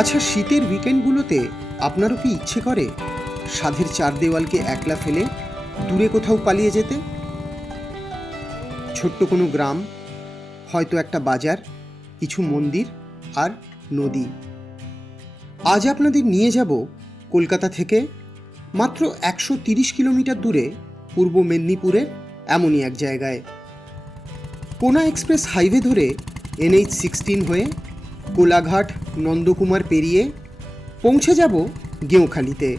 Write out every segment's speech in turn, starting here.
আচ্ছা, শীতের উইকেন্ডগুলোতে আপনারও কি ইচ্ছে করে সাধের চার দেওয়ালকে একলা ফেলে দূরে কোথাও পালিয়ে যেতে? ছোট্ট কোনো গ্রাম, হয়তো একটা বাজার, কিছু মন্দির আর নদী। আজ আপনাদের নিয়ে যাব কলকাতা থেকে মাত্র 130 কিলোমিটার দূরে পূর্ব মেদিনীপুরের এমনই এক জায়গায়। কোনা এক্সপ্রেস হাইওয়ে ধরে NH-16 হয়ে কোলাঘাট নন্দকুমার পেরিয়ে পৌঁছে যাব গেঁওখালিতে,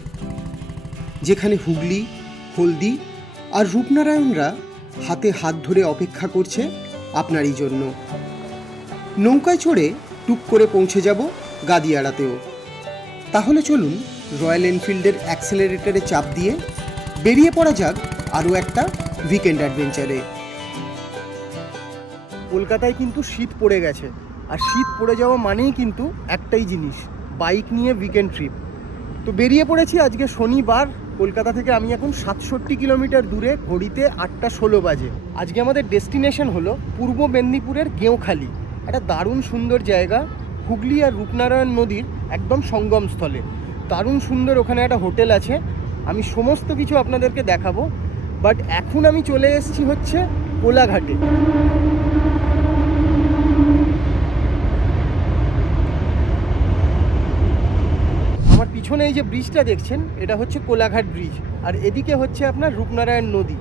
যেখানে হুগলি, হলদি আর রূপনারায়ণরা হাতে হাত ধরে অপেক্ষা করছে আপনারই জন্য। নৌকায় চড়ে টুক করে পৌঁছে যাব গাদিয়াড়াতেও। তাহলে চলুন রয়্যাল এনফিল্ডের অ্যাক্সেলারেটরে চাপ দিয়ে বেরিয়ে পড়া যাক আরও একটা উইকেন্ড অ্যাডভেঞ্চারে। কলকাতায় কিন্তু শীত পড়ে গেছে, আর শীত পড়ে যাওয়া মানেই কিন্তু একটাই জিনিস, বাইক নিয়ে উইকেন্ড ট্রিপ। তো বেরিয়ে পড়েছি আজকে শনিবার। কলকাতা থেকে আমি এখন 67 কিলোমিটার দূরে, ঘড়িতে 8:16 বাজে। আজকে আমাদের ডেস্টিনেশন হলো পূর্ব মেদিনীপুরের গেঁওখালি, একটা দারুণ সুন্দর জায়গা, হুগলি আর রূপনারায়ণ নদীর একদম সঙ্গমস্থলে। দারুণ সুন্দর ওখানে একটা হোটেল আছে, আমি সমস্ত কিছু আপনাদেরকে দেখাবো। বাট এখন আমি চলে এসেছি হচ্ছে কোলাঘাটে। আমার পিছনে এই যে ব্রিজটা দেখছেন, এটা হচ্ছে কোলাঘাট ব্রিজ, আর এদিকে হচ্ছে আপনার রূপনারায়ণ নদী।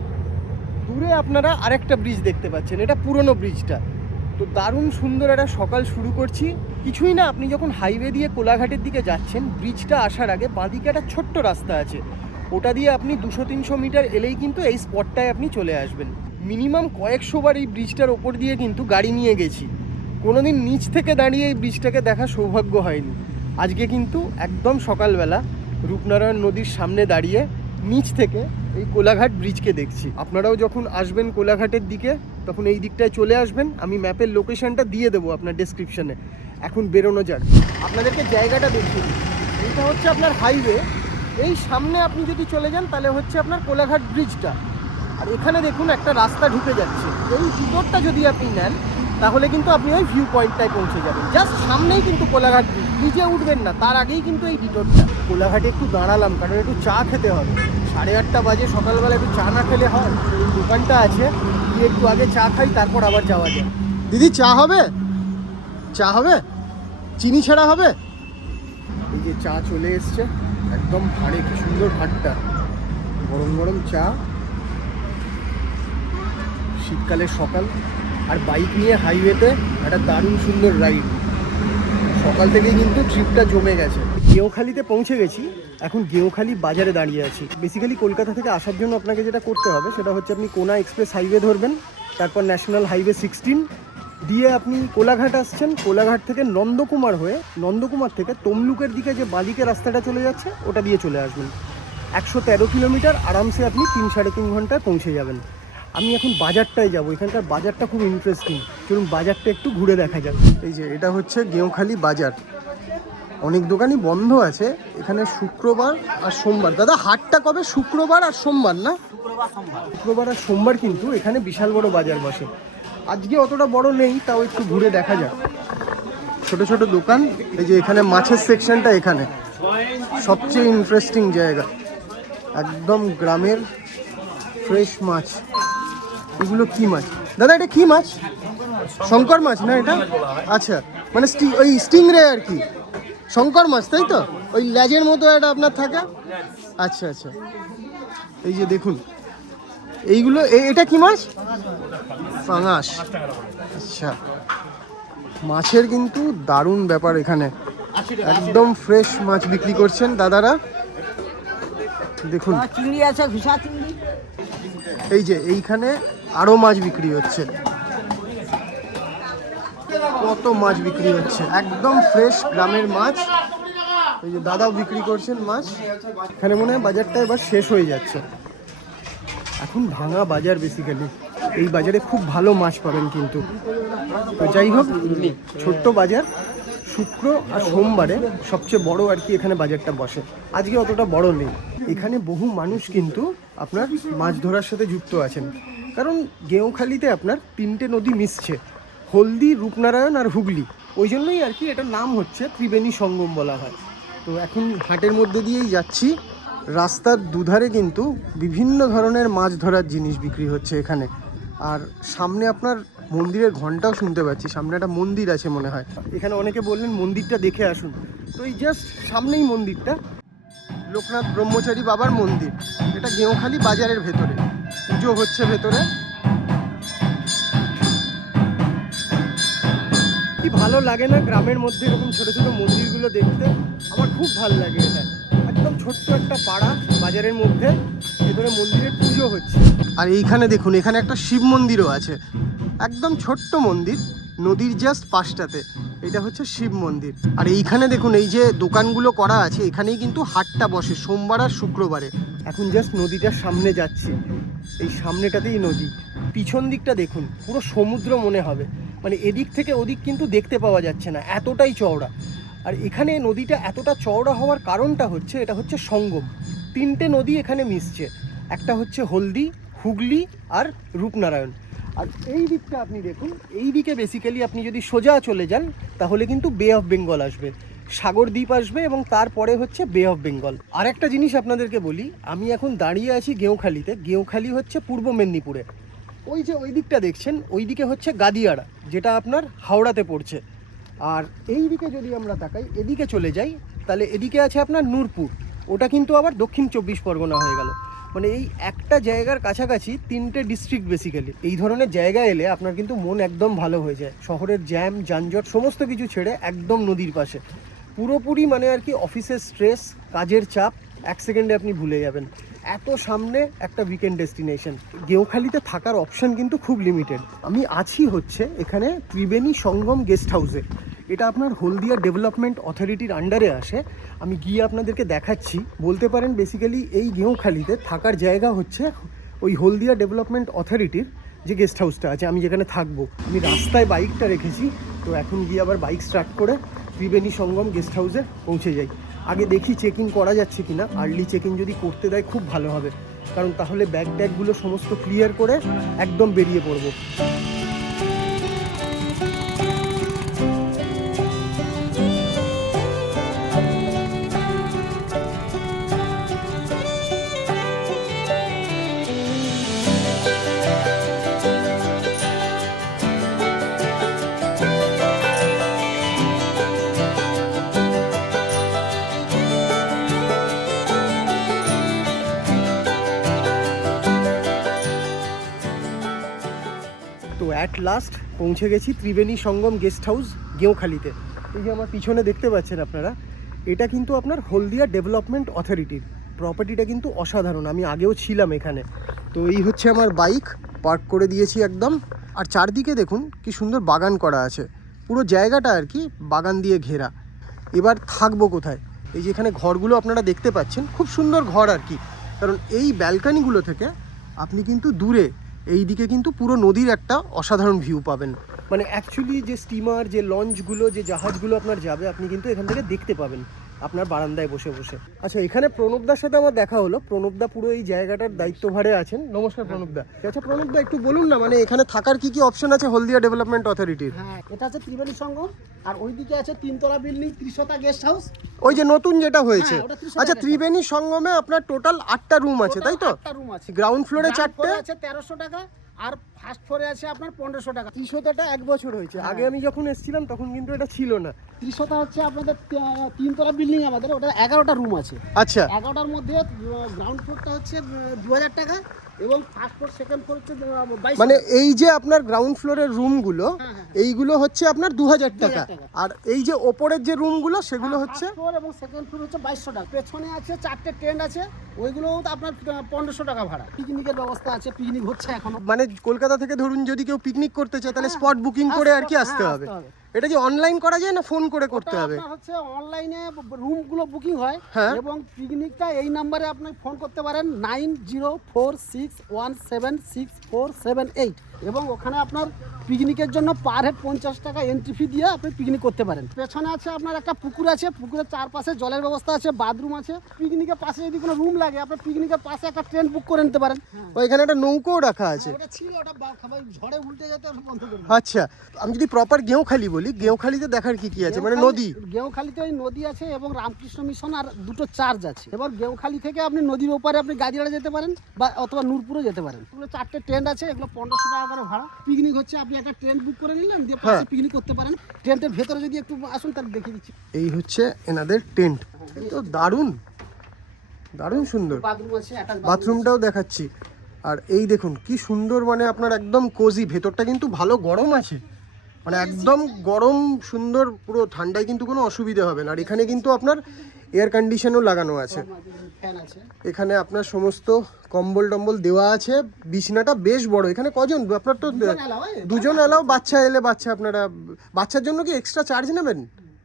দূরে আপনারা আরেকটা ব্রিজ দেখতে পাচ্ছেন, এটা পুরনো ব্রিজটা। তো দারুণ সুন্দর একটা সকাল শুরু করছি। কিছুই না, আপনি যখন হাইওয়ে দিয়ে কোলাঘাটের দিকে যাচ্ছেন, ব্রিজটা আসার আগে বাঁদিকে একটা ছোট্ট রাস্তা আছে, ওটা দিয়ে আপনি 200-300 মিটার এলেই কিন্তু এই স্পটটায় আপনি চলে আসবেন। মিনিমাম কয়েকশোবার এই ব্রিজটার ওপর দিয়ে কিন্তু গাড়ি নিয়ে গেছি, কোনোদিন নিচ থেকে দাঁড়িয়ে এই ব্রিজটাকে দেখা সৌভাগ্য হয়নি। আজকে কিন্তু একদম সকালবেলা রূপনারায়ণ নদীর সামনে দাঁড়িয়ে নিচ থেকে এই কোলাঘাট ব্রিজকে দেখছি। আপনারাও যখন আসবেন কোলাঘাটের দিকে, তখন এই দিকটায় চলে আসবেন। আমি ম্যাপের লোকেশনটা দিয়ে দেবো আপনার ডেসক্রিপশানে। এখন বেরোনো যাক, আপনাদেরকে জায়গাটা দেখিয়ে দিই। এইটা হচ্ছে আপনার হাইওয়ে, এই সামনে আপনি যদি চলে যান তাহলে হচ্ছে আপনার কোলাঘাট ব্রিজটা। আর এখানে দেখুন একটা রাস্তা ঢুকে যাচ্ছে, এই ভিতরটা যদি আপনি নেন তাহলে কিন্তু আপনি ওই ভিউ পয়েন্টটায় পৌঁছে যাবেন। জাস্ট সামনেই কিন্তু কোলাঘাট ব্রিজ, ব্রিজে উঠবেন না তার আগেই কিন্তু এই ভিতরটা। কোলাঘাটে একটু দাঁড়ালাম কারণ একটু চা খেতে হবে। 8:30 বাজে, সকালবেলা একটু চা না খেলে হয়। এই দোকানটা আছে, গিয়ে একটু আগে চা খাই, তারপর আবার যাওয়া যায়। দিদি, চা হবে? চা হবে? চিনি ছাড়া হবে? এই যে চা চলে এসছে, একদম ভাঁড়ে, কি সুন্দর ভাতটা, গরম গরম চা, শীতকালের সকাল, আর বাইক নিয়ে হাইওয়েতে একটা দারুণ সুন্দর রাইড। সকাল থেকেই কিন্তু ট্রিপটা জমে গেছে। গেঁওখালিতে পৌঁছে গেছি, এখন গেঁওখালি বাজারে দাঁড়িয়ে আছি। বেসিক্যালি কলকাতা থেকে আসার জন্য আপনাকে যেটা করতে হবে সেটা হচ্ছে আপনি কোনা এক্সপ্রেস হাইওয়ে ধরবেন, তারপর ন্যাশনাল হাইওয়ে 16 দিয়ে আপনি কোলাঘাট আসছেন। কোলাঘাট থেকে নন্দকুমার হয়ে, নন্দকুমার থেকে তমলুকের দিকে যে বাঁদিকে রাস্তাটা চলে যাচ্ছে ওটা দিয়ে চলে আসবেন। 113 কিলোমিটার আরামসে আপনি 3-3.5 ঘন্টায় পৌঁছে যাবেন। আমি এখন বাজারটায় যাব, এখানকার বাজারটা খুব ইন্টারেস্টিং। চলুন বাজারটা একটু ঘুরে দেখা যাক। এই যে এটা হচ্ছে গেঁওখালি বাজার, অনেক দোকানই বন্ধ আছে এখানে শুক্রবার আর সোমবার। দাদা, হাটটা কবে? শুক্রবার আর সোমবার না? শুক্রবার আর সোমবার কিন্তু এখানে বিশাল বড় বাজার বসে। আজকে অতটা বড় নেই, তাও একটু ঘুরে দেখা যাক। ছোট ছোট দোকান, এই যে এখানে মাছের সেকশনটা, এখানে সবচেয়ে ইন্টারেস্টিং জায়গা, একদম গ্রামের ফ্রেশ মাছ। এগুলো কি মাছ দাদা? এটা কি মাছ? শঙ্কর মাছ না এটা? আচ্ছা, মানে ওই স্টিংরে আর কি, শঙ্কর মাছ, তাই তো? ওই লেজের মতো একটা আপনার থাকে। আচ্ছা আচ্ছা, এই যে দেখুন এইগুলো, এটা কি মাছ? পাঙাশ। আচ্ছা, মাছের কিন্তু দারুণ ব্যাপার এখানে, একদম ফ্রেশ মাছ বিক্রি করছেন দাদারা। দেখুন চিংড়ি আছে, ঘুষা চিংড়ি। এই যে এইখানে আরো মাছ বিক্রি হচ্ছে, কত মাছ বিক্রি হচ্ছে, একদম ফ্রেশ গ্রামের মাছ। এই যে দাদাও বিক্রি করছেন মাছ। এখানে মনে হয় বাজারটা এবার শেষ হয়ে যাচ্ছে, এখন ভাঙা বাজার। বেসিক্যালি এই বাজারে খুব ভালো মাছ পাবেন কিন্তু। তো যাই হোক, ছোট্ট বাজার, শুক্র আর সোমবারে সবচেয়ে বড় আর কি এখানে বাজারটা বসে। আজকে অতটা বড় নেই। এখানে বহু মানুষ কিন্তু আপনার মাছ ধরার সাথে যুক্ত আছেন, কারণ গেঁওখালিতে আপনার 3টে নদী মিশছে, হলদি, রূপনারায়ণ আর হুগলি। ওই জন্যই আর কি এটার নাম হচ্ছে ত্রিবেণী সঙ্গম বলা হয়। তো এখন হাটের মধ্যে দিয়েই যাচ্ছি। রাস্তার দুধারে কিন্তু বিভিন্ন ধরনের মাছ ধরার জিনিস বিক্রি হচ্ছে এখানে। আর সামনে আপনার মন্দিরের ঘন্টাও শুনতে পাচ্ছি, সামনে একটা মন্দির আছে মনে হয়। এখানে অনেকে বললেন মন্দিরটা দেখে আসুন, তো এই জাস্ট সামনেই মন্দিরটা, লোকনাথ ব্রহ্মচারী বাবার মন্দির। এটা গেঁওখালি বাজারের ভেতরে, পুজো হচ্ছে ভেতরে। কি ভালো লাগে না গ্রামের মধ্যে এরকম ছোট ছোট মন্দিরগুলো দেখতে, আমার খুব ভালো লাগে। এটা একদম ছোট্ট একটা পাড়া বাজারের মধ্যে, ভেতরে মন্দিরের পুজো হচ্ছে। আর এইখানে দেখুন, এখানে একটা শিব মন্দিরও আছে, একদম ছোট্ট মন্দির, নদীর জাস্ট পাশটাতে। এটা হচ্ছে শিব মন্দির। আর এইখানে দেখুন, এই যে দোকানগুলো করা আছে, এখানেই কিন্তু হাটটা বসে সোমবার আর শুক্রবারে। এখন জাস্ট নদীটার সামনে যাচ্ছি, এই সামনেটাতেই নদী। পিছন দিকটা দেখুন, পুরো সমুদ্র মনে হবে, মানে এদিক থেকে ওদিক কিন্তু দেখতে পাওয়া যাচ্ছে না, এতটাই চওড়া। আর এখানে নদীটা এতটা চওড়া হওয়ার কারণটা হচ্ছে, এটা হচ্ছে সঙ্গম। 3টে নদী এখানে মিশছে, একটা হচ্ছে হলদি, হুগলি আর রূপনারায়ণ। আর এই দিকটা আপনি দেখুন, এই দিকে বেসিক্যালি আপনি যদি সোজা চলে যান তাহলে কিন্তু বে অফ বেঙ্গল আসবে, সাগর দ্বীপ আসবে, এবং তারপরে হচ্ছে বে অফ বেঙ্গল। আর একটা জিনিস আপনাদেরকে বলি, আমি এখন দাঁড়িয়ে আছি গেঁওখালিতে। গেঁওখালি হচ্ছে পূর্ব মেদিনীপুরে। ওই যে ওই দিকটা দেখছেন, ওই দিকে হচ্ছে গাদিয়াড়া, যেটা আপনার হাওড়াতে পড়ছে। আর এই দিকে যদি আমরা তাকাই, এদিকে চলে যাই, তাহলে এদিকে আছে আপনার নূরপুর, ওটা কিন্তু আবার দক্ষিণ 24 পরগনা হয়ে গেল। মানে এই একটা জায়গার কাছাকাছি 3টে ডিস্ট্রিক্ট বেসিক্যালি। এই ধরনের জায়গা এলে আপনার কিন্তু মন একদম ভালো হয়ে যায়, শহরের জ্যাম যানজট সমস্ত কিছু ছেড়ে একদম নদীর পাশে, পুরোপুরি মানে আর কি অফিসের স্ট্রেস, কাজের চাপ 1 সেকেন্ডে আপনি ভুলে যাবেন। এত সামনে একটা উইকেন্ড ডেস্টিনেশন। গেঁওখালিতে থাকার অপশান কিন্তু খুব লিমিটেড। আমি আছি হচ্ছে এখানে ত্রিবেণী সঙ্গম গেস্ট হাউসে। এটা আপনার হলদিয়া ডেভেলপমেন্ট অথরিটির আন্ডারে আসে। আমি গিয়ে আপনাদেরকে দেখাচ্ছি। বলতে পারেন বেসিক্যালি এই গেঁওখালিতে থাকার জায়গা হচ্ছে ওই হলদিয়া ডেভেলপমেন্ট অথরিটির যে গেস্ট হাউসটা আছে, আমি যেখানে থাকবো। আমি রাস্তায় বাইকটা রেখেছি, তো এখন গিয়ে আবার বাইক স্টার্ট করে ত্রিবেণী সঙ্গম গেস্ট হাউসে পৌঁছে যাই। আগে দেখি চেক ইন করা যাচ্ছে কিনা। আর্লি চেক ইন যদি করতে দেয় খুব ভালো হবে, কারণ তাহলে ব্যাগ ট্যাগগুলো সমস্ত ক্লিয়ার করে একদম বেরিয়ে পড়বো। তো অ্যাট লাস্ট পৌঁছে গেছি ত্রিবেণী সঙ্গম গেস্ট হাউস গেঁওখালিতে। এই যে আমার পিছনে দেখতে পাচ্ছেন আপনারা, এটা কিন্তু আপনার হলদিয়া ডেভেলপমেন্ট অথরিটির প্রপার্টিটা, কিন্তু অসাধারণ। আমি আগেও ছিলাম এখানে। তো এই হচ্ছে আমার বাইক, পার্ক করে দিয়েছি একদম। আর চারদিকে দেখুন কি সুন্দর বাগান করা আছে, পুরো জায়গাটা আর কি বাগান দিয়ে ঘেরা। এবার থাকবো কোথায়? এই যে এখানে ঘরগুলো আপনারা দেখতে পাচ্ছেন, খুব সুন্দর ঘর আর কি, কারণ এই ব্যালকানিগুলো থেকে আপনি কিন্তু দূরে এই দিকে কিন্তু পুরো নদীর একটা অসাধারণ ভিউ পাবেন। মানে অ্যাকচুয়ালি যে স্টিমার, যে লঞ্চগুলো, যে জাহাজগুলো আপনার যাবে, আপনি কিন্তু এখান থেকে দেখতে পাবেন আপনার বারান্দায় বসে বসে। আচ্ছা, এখানে প্রণবদার সাথে আমার দেখা হলো। প্রণবদা পুরো এই জায়গাটার দায়িত্বভারে আছেন। নমস্কার প্রণবদা। আচ্ছা প্রণবদা, একটু বলুন না, মানে এখানে থাকার কি কি অপশন আছে হলদিয়া ডেভেলপমেন্ট অথরিটির? হ্যাঁ, এটা আছে ত্রিবেণী সঙ্গম, আর ওইদিকে আছে 3তলা বিল্ডিং ত্রিশতা গেস্ট হাউস, ওই যে নতুন যেটা হয়েছে। হ্যাঁ, ওটা 300 আচ্ছা, টাকা। ত্রিবেণী সঙ্গমে আপনার টোটাল 8টা রুম আছে, তাই তো? 8টা রুম আছে। গ্রাউন্ড ফ্লোরে গ্রাউন্ড 4টে ফ্লোরে আছে 1300 টাকা, আর ফার্স্ট ফ্লোরে আছে আপনার 1500 টাকা। ত্রিশতাটা 1 বছর হয়েছে। আগে আমি যখন এসেছিলাম তখন কিন্তু এটা ছিল না। ত্রিশতা হচ্ছে আপনাদের 3তলা বিল্ডিং, আমাদের ওটা 11টা রুম আছে। আচ্ছা, 11টার মধ্যে গ্রাউন্ড ফ্লোরটা হচ্ছে 2000 টাকা, এবং ফার্স্ট ফ্লোর সেকেন্ড ফ্লোর হচ্ছে 22 মানে এই যে আপনার গ্রাউন্ড ফ্লোরের রুমগুলো, এইগুলো হচ্ছে আপনার 2000 টাকা, আর এই যে ওপরের যে রুমগুলো সেগুলো হচ্ছে ফ্লোর এবং সেকেন্ড ফ্লোর হচ্ছে 2200 টাকা। পেছনে আছে 4টে টেন্ট আছে, ওইগুলোও তো আপনার 1500 টাকা ভাড়া। পিকনিকের ব্যবস্থা আছে, পিকনিক হচ্ছে এখনো। মানে কলকাতা থেকে ধরুন যদি কেউ পিকনিক করতে চায় তাহলে স্পট বুকিং করে আর কি আসতে হবে। এটা কি অনলাইন করা যায় না ফোন করে করতে হবে? আপনার হচ্ছে অনলাইনে রুমগুলো বুকিং হয়, এবং পিকনিকটা এই নাম্বারে আপনি ফোন করতে পারেন 9046176478। এবং ওখানে আপনার পিকনিকের জন্য পার হেড 50 টাকা এন্ট্রি ফি দিয়ে আপনি পিকনিক করতে পারেন। পেছনে আছে আপনার একটা পুকুর আছে, পুকুরের চারপাশে জলের ব্যবস্থা আছে, বাথরুম আছে। পিকনিকের পাশে যদি কোনো রুম লাগে আপনার পিকনিকের পাশে একটা টেন্ট বুক করে নিতে পারেন। ওইখানে একটা নৌকোও রাখা আছে। ওটা ছিল, ওটা ঝড়ে উল্টে যেতে বন্ধ করে আচ্ছা, আমি যদি প্রপার গেঁওখালি বলি, গেঁওখালিতে দেখার কি কি আছে? মানে নদী, গেঁওখালিতে ওই নদী আছে এবং রামকৃষ্ণ মিশন আর দুটো চার্চ আছে। এবার গেঁওখালি থেকে আপনি নদীর ওপারে আপনি গাজীড়া যেতে পারেন বা অথবা নূরপুরে যেতে পারেন। এগুলো 4টে টেন্ট আছে, এগুলো 1500 টাকা করে ভাড়া। পিকনিক হচ্ছে আপনি একটা টেন্ট বুক করে নিলেন, দিয়ে পাশে পিকনিক করতে পারেন। টেন্টের ভেতরে যদি একটু আসুন তাহলে দেখিয়ে দিচ্ছি। এই হচ্ছে এনাদের টেন্ট। তো দারুণ দারুণ সুন্দর। বাথরুম আছে, অ্যাটাচ বাথরুমটাও দেখাচ্ছি। আর এই দেখুন কি সুন্দর, মানে আপনার একদম কোজি। ভেতরটা কিন্তু ভালো গরম আছে, মানে একদম গরম সুন্দর, পুরো ঠান্ডায় কিন্তু কোনো অসুবিধা হবে না। আর এখানে কিন্তু আপনার এয়ার কন্ডিশনও লাগানো আছে। ফ্যান আছে। এখানে আপনার সমস্ত কম্বল টম্বল দেওয়া আছে। বিছনাটা বেশ বড়। এখানে কজন? আপনার তো দুজন এলাও, বাচ্চা এলে বাচ্চা, আপনারা বাচ্চার জন্য কি এক্সট্রা চার্জ নেবেন?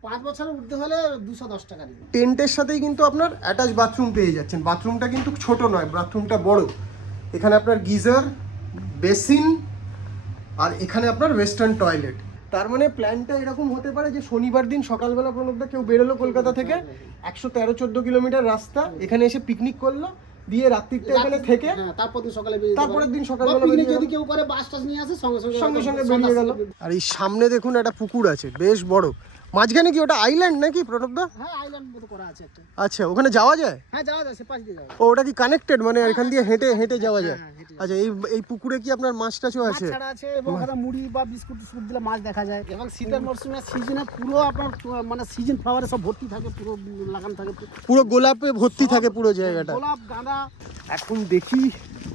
5 বছরের ঊর্ধ্বে হলে 210 টাকা দিন। টেন্টের সাথেই কিন্তু আপনার অ্যাটাচ বাথরুম পেয়ে যাচ্ছেন। বাথরুমটা কিন্তু ছোট নয়, বাথরুমটা বড়। এখানে আপনার গিজার, বেসিন, আর এখানে আপনার ওয়েস্টার্ন টয়লেট। তার মানে প্ল্যানটা এরকম হতে পারে যে শনিবার দিন সকালবেলা প্রণবদা কেউ বেরোলো কলকাতা থেকে, 113-14 কিলোমিটার রাস্তা, এখানে এসে পিকনিক করলো, দিয়ে রাত্রিটা এখানে থেকে তারপর দিন সকালে তারপরের দিন সকালবেলা পিকনিক যদি কেউ করে বাস টাস নিয়ে আসে সঙ্গে সঙ্গে বেরিয়ে গেল। আর এই সামনে দেখুন একটা পুকুর আছে বেশ বড়। মাঝখানে কি ওটা আইল্যান্ড নাকি প্রণবদা? হ্যাঁ, আইল্যান্ড মতো করা আছে একটা। আচ্ছা, ওখানে যাওয়া যায়? হ্যাঁ, যাওয়া যায়, সে পাশ দিয়ে যাওয়া যায়। ও, ওটা কি কানেক্টেড, মানে এখান দিয়ে হেঁটে হেঁটে যাওয়া যায়? আচ্ছা, এই পুকুরে কি আপনার মাছ টাছও আছে? মাছ ছাড়া আছে এবং ওখানে মুড়ি বা বিস্কুট টিস্কুট দিলে মাছ দেখা যায়। এবং শীতের মরশুমে সিজনে পুরো আপনার মানে সিজন ফ্লাওয়ারে সব ভর্তি থাকে, পুরো লাগানো থাকে, পুরো গোলাপে ভর্তি থাকে পুরো জায়গাটা। গোলাপ, গাঁদা। এখন দেখি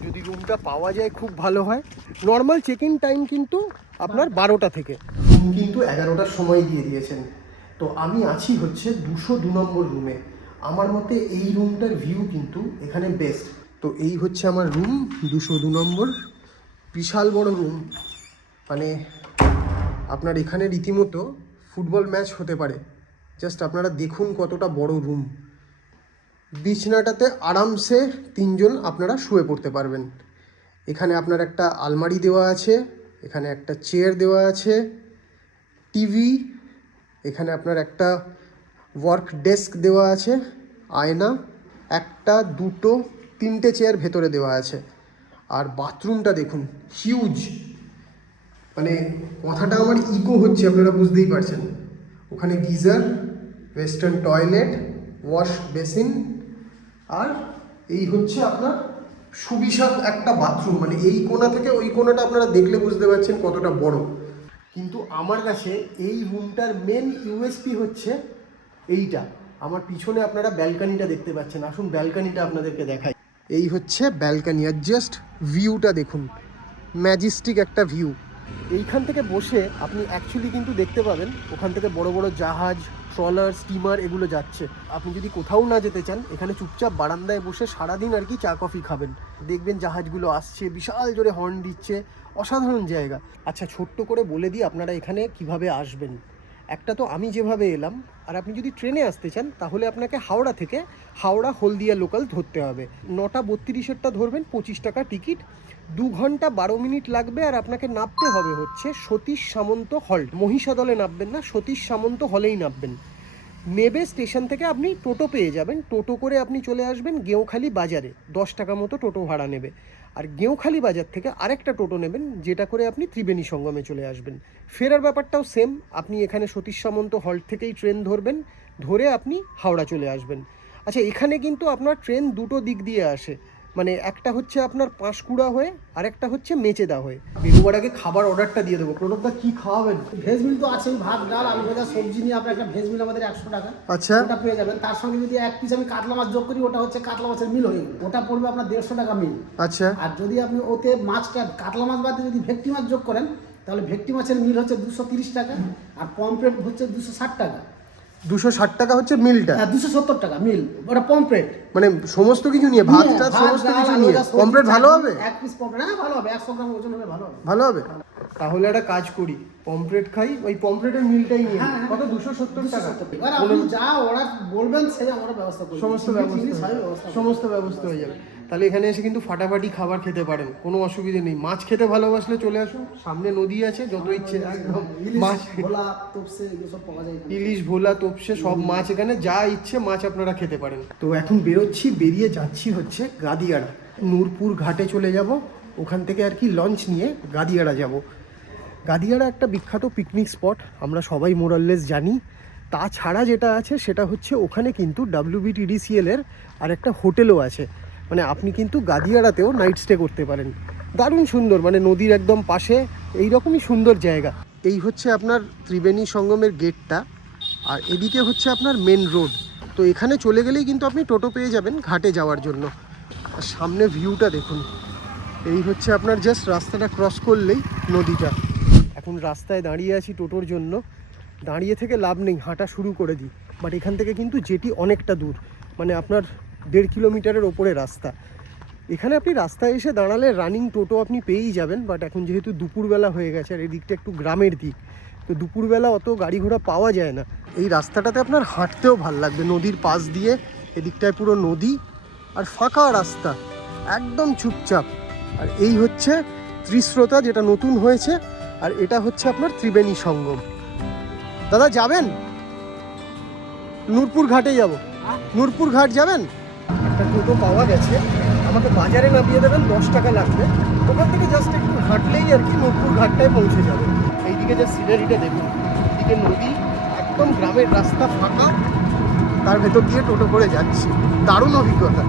যদি রুমটা পাওয়া যায় খুব ভালো হয়। নর্মাল চেক ইন টাইম কিন্তু আপনার 12টা থেকে। রুম কিন্তু 11টার সময় দিয়ে দিয়েছেন। তো আমি আছি হচ্ছে 202 নম্বর রুমে। আমার মতে এই রুমটার ভিউ কিন্তু এখানে বেস্ট। তো এই হচ্ছে আমার রুম 202 নম্বর। বিশাল বড় রুম, মানে আপনার এখানে রীতিমতো ফুটবল ম্যাচ হতে পারে। জাস্ট আপনারা দেখুন কতটা বড় রুম। বিছনাটাতে আরামসে 3 জন আপনারা শুয়ে পড়তে পারবেন। এখানে আপনার একটা আলমারি দেওয়া আছে, এখানে একটা চেয়ার দেওয়া আছে, টিভি, এখানে আপনার একটা ওয়ার্ক ডেস্ক দেওয়া আছে, আয়না, একটা, দুটো, 3টে চেয়ার ভেতরে দেওয়া আছে। আর বাথরুমটা দেখুন, হিউজ। মানে কথাটা আমার ইকো হচ্ছে, আপনারা বুঝতেই পারছেন। ওখানে geyser, western toilet, wash basin, আর এই হচ্ছে আপনার সুবিশাল একটা বাথরুম। মানে এই কোণা থেকে ওই কোণাটা আপনারা দেখলে বুঝতে পারছেন কতটা বড়। কিন্তু আমার কাছে এই রুমটার মেন ইউএসপি হচ্ছে এইটা। আমার পিছনে আপনারা ব্যালকানিটা দেখতে পাচ্ছেন। আসুন ব্যালকানিটা আপনাদেরকে দেখাই। এই হচ্ছে ব্যালকানি, আর জাস্ট ভিউটা দেখুন, ম্যাজেস্টিক একটা ভিউ। এইখান থেকে বসে আপনি অ্যাকচুয়ালি কিন্তু দেখতে পাবেন ওখান থেকে বড় বড় জাহাজ, ট্রলার, স্টিমার এগুলো যাচ্ছে। আপনি যদি কোথাও না যেতে চান, এখানে চুপচাপ বারান্দায় বসে সারাদিন আর কি চা কফি খাবেন, দেখবেন জাহাজগুলো আসছে, বিশাল জোরে হর্ন দিচ্ছে, অসাধারণ জায়গা। আচ্ছা, ছোট্ট করে বলে দিই আপনারা এখানে কিভাবে আসবেন। একটা তো আমি যেভাবে এলাম, আর আপনি যদি ট্রেনে আসতে চান তাহলে আপনাকে হাওড়া থেকে হাওড়া হলদিয়া লোকাল ধরতে হবে। 9:32-এরটা ধরবেন, 25 টাকা টিকিট। 2 ঘন্টা 12 মিনিট লাগবে। আর আপনাকে নামতে হবে হচ্ছে সতীশ সামন্ত হল্ট। মহিষাদলে নামবেন না, সতীশ সামন্ত হলেই নামবেন। নেবে স্টেশন থেকে আপনি টোটো পেয়ে যাবেন। টোটো করে আপনি চলে আসবেন গেঁওখালি বাজারে। 10 টাকা মতো টোটো ভাড়া নেবে। আর গেঁওখালি বাজার থেকে আরেকটা টোটো নেবেন, যেটা করে আপনি ত্রিবেণী সঙ্গমে চলে আসবেন। ফেরার ব্যাপারটাও সেম। আপনি এখানে সতীশ সামন্ত হল্ট থেকেই ট্রেন ধরবেন, ধরে আপনি হাওড়া চলে আসবেন। আচ্ছা, এখানে কিন্তু আপনার ট্রেন দুটো দিক দিয়ে আসে। মানে একটা হচ্ছে আপনার পাঁশকুড়া হয়ে, আর একটা হচ্ছে মেচেদা হয়ে। বেরোবার আগে খাবার অর্ডারটা দিয়ে দেবো। প্রণবদা কি খাওয়াবেন? ভেজ মিল তো আছেই, ভাত, ডাল, আলু ভাজা, সবজি নিয়ে আপনার একটা ভেজ মিল আমাদের 100 টাকা। আচ্ছা, ওটা পেয়ে যাবেন। তার সঙ্গে যদি 1 পিস আমি কাতলা মাছ যোগ করি, ওটা হচ্ছে কাতলা মাছের মিল হয়ে গেল। ওটা পড়বে আপনার 150 টাকা মিল। আচ্ছা। আর যদি আপনি ওতে মাছটা, কাতলা মাছ বাদে যদি ভেটকি মাছ যোগ করেন, তাহলে ভেটকি মাছের মিল হচ্ছে 230 টাকা। আর পমফ্রেট হচ্ছে 260 টাকা। 260 টাকা হচ্ছে মিলটা? হ্যাঁ, 270 টাকা মিল। ওটা পমফ্রেট, মানে সমস্ত কিছু নিয়ে, ভাতটা সমস্ত কিছু নিয়ে। পমফ্রেট ভালো হবে? 1 পিস পমফ্রেট, হ্যাঁ ভালো হবে, 100 গ্রাম ওজন হবে, ভালো হবে। ভালো হবে। তাহলে একটা কাজ করি, পমফ্রেট খাই, ওই পমফ্রেটের মিলটাই নিয়ে। কত? 270 টাকা। এবার আপনি যা অর্ডার বলবেন সেই আমরা ব্যবস্থা করব। সমস্ত ব্যবস্থা হয়ে যাবে। তাহলে এখানে এসে কিন্তু ফাটাফাটি খাবার খেতে পারেন, কোনো অসুবিধে নেই। মাছ খেতে ভালোবাসলে চলে আসুন, সামনে নদী আছে, যত ইচ্ছে একদম মাছ, ভোলা তোপসে এগুলো সব পাওয়া যায়। ইলিশ, ভোলা, তোপসে সব মাছ এখানে, যা ইচ্ছে মাছ আপনারা খেতে পারেন। তো এখন বেরোচ্ছি, বেরিয়ে যাচ্ছি হচ্ছে গাদিয়াড়া। নূরপুর ঘাটে চলে যাব, ওখান থেকে আর কি লঞ্চ নিয়ে গাদিয়াড়া যাব। গাদিয়াড়া একটা বিখ্যাত পিকনিক স্পট, আমরা সবাই মোরাললেস জানি। তাছাড়া যেটা আছে সেটা হচ্ছে ওখানে কিন্তু WBTDCL এর আর একটা হোটেলও আছে, মানে আপনি কিন্তু গাদিয়াড়াতেও নাইট স্টে করতে পারেন। দারুণ সুন্দর, মানে নদীর একদম পাশে, এইরকমই সুন্দর জায়গা। এই হচ্ছে আপনার ত্রিবেণী সঙ্গমের গেটটা, আর এদিকে হচ্ছে আপনার মেন রোড। তো এখানে চলে গেলেই কিন্তু আপনি টোটো পেয়ে যাবেন ঘাটে যাওয়ার জন্য। আর সামনে ভিউটা দেখুন, এই হচ্ছে আপনার জাস্ট রাস্তাটা ক্রস করলেই নদীটা। এখন রাস্তায় দাঁড়িয়ে আছি টোটোর জন্য, দাঁড়িয়ে থেকে লাভ নেই, হাঁটা শুরু করে দিই। বাট এখান থেকে কিন্তু যেটি অনেকটা দূর, মানে আপনার 1.5 কিলোমিটারের ওপরে রাস্তা। এখানে আপনি রাস্তায় এসে দাঁড়ালে রানিং টোটো আপনি পেয়েই যাবেন, বাট এখন যেহেতু দুপুরবেলা হয়ে গেছে আর এদিকটা একটু গ্রামের দিক, তো দুপুরবেলা অত গাড়ি ঘোড়া পাওয়া যায় না। এই রাস্তাটাতে আপনার হাঁটতেও ভাল লাগবে, নদীর পাশ দিয়ে, এদিকটায় পুরো নদী আর ফাঁকা রাস্তা, একদম চুপচাপ। আর এই হচ্ছে ত্রিস্রোতা, যেটা নতুন হয়েছে, আর এটা হচ্ছে আপনার ত্রিবেণী সঙ্গম। দাদা যাবেন? নূরপুর ঘাটে যাব। নূরপুর ঘাট যাবেন? একটা টোটো পাওয়া গেছে, আমাকে বাজারে নামিয়ে দেবেন, 10 টাকা লাগবে। ওখান থেকে জাস্ট একটু হাঁটলেই আর কি নূরপুর ঘাটটায় পৌঁছে যাবে। এইদিকে যে সিনারিটা দেখুন, এদিকে নদী, একদম গ্রামের রাস্তা ফাঁকা, তার ভেতর দিয়ে টোটো করে যাচ্ছি, দারুণ অভিজ্ঞতা।